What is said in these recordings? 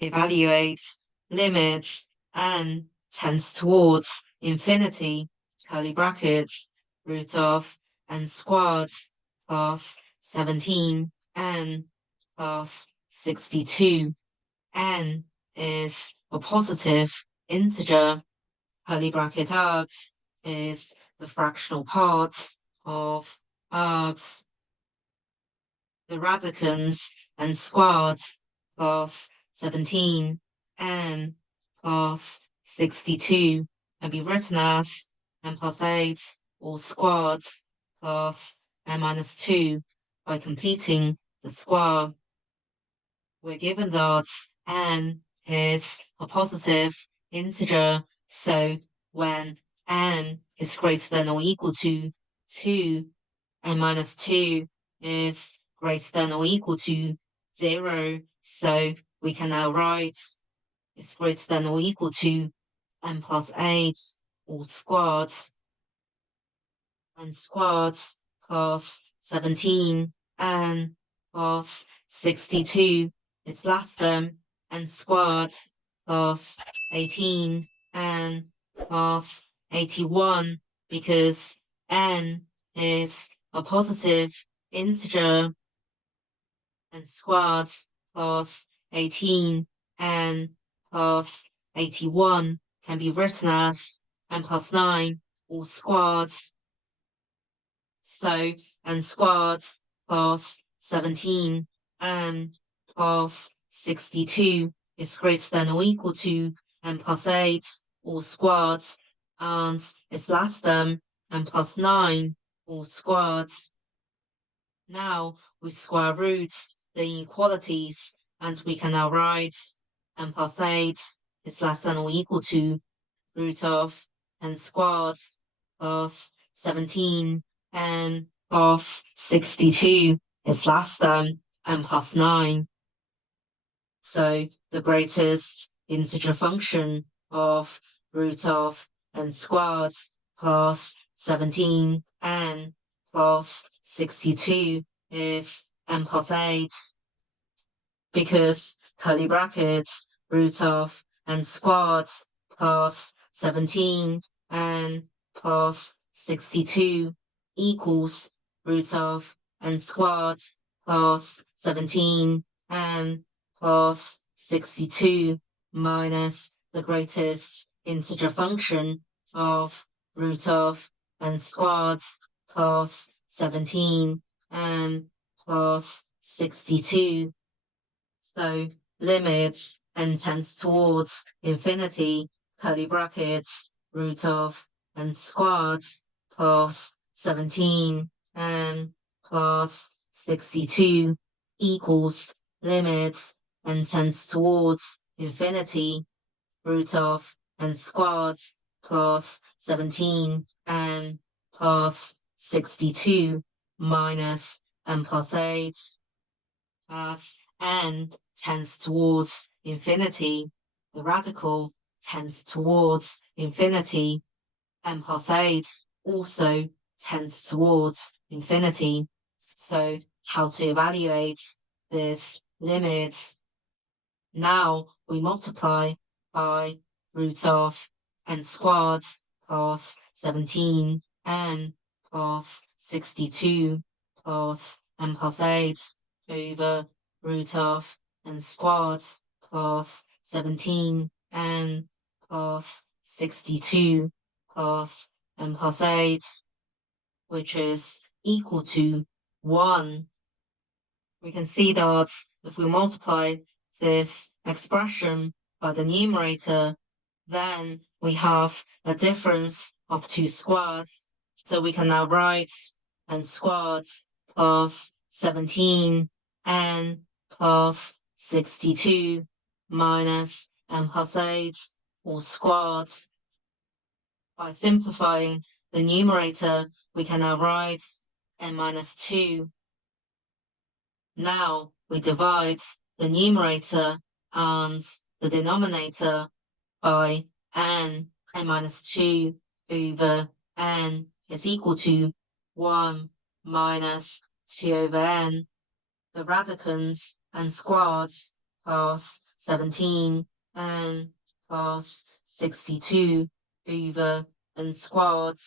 evaluates limits n tends towards infinity, curly brackets, root of n squared plus 17 n plus 62. N is a positive integer, curly bracket args is the fractional parts of args. The radicands and squads plus 17 n plus 62 can be written as n plus 8 all squads plus n minus 2 by completing the square. We're given that n is a positive integer, so when n is greater than or equal to 2, n minus 2 is greater than or equal to 0, so we can now write it's greater than or equal to n plus 8 all squared, n squared plus 17 n plus 62 is less than n squared plus 18 n plus 81 because n is a positive integer. N squared plus 18 n plus 81 can be written as n plus 9 all squared. So n squared plus 17 n plus 62 is greater than or equal to n plus 8 all squared and is less than n plus 9 all squared. Now we square root the inequalities and we can now write n plus 8 is less than or equal to root of n squared plus 17 n plus 62 is less than n plus 9. So the greatest integer function of root of n squared plus 17 n plus 62 is n plus 8 because curly brackets root of n squared plus 17 n plus 62 equals root of n squared plus 17 n plus 62 minus the greatest integer function of root of n squared plus 17 n plus 62. So limit n tends towards infinity, curly brackets, root of n squared plus 17 n plus 62 equals limit n tends towards infinity, root of n squared plus 17 n plus 62 minus n plus 8 as n tends towards infinity, the radical tends towards infinity, n plus 8 also tends towards infinity. So how to evaluate this limit? Now we multiply by root of n squared plus 17 n plus 62 plus n plus 8 over root of n squared plus 17 n plus 62 plus n plus 8, which is equal to 1. We can see that if we multiply this expression by the numerator, then we have a difference of 2 squares. So we can now write n squared plus 17 n plus 62 minus n plus 8 all squared. By simplifying the numerator, we can now write n minus 2. Now we divide the numerator and the denominator by n minus 2 over n is equal to 1 minus 2 over n. The radicands and squads plus 17 n plus 62 over n squared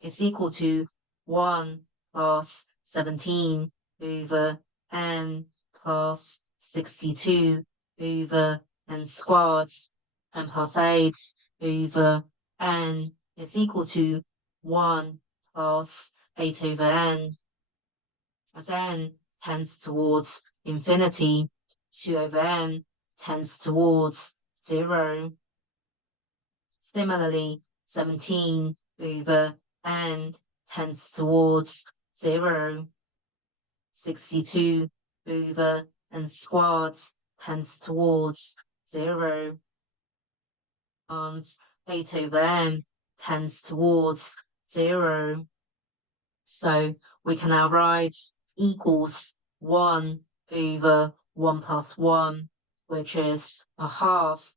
is equal to 1 plus 17 over n plus 62 over n squared, and plus 8 over n is equal to 1 plus 8 over n. As n tends towards infinity, 2 over n tends towards 0. Similarly, 17 over n tends towards 0. 62 over n squared tends towards 0. And 8 over n tends towards 0. So we can now write equals 1 over 1 plus 1, which is a half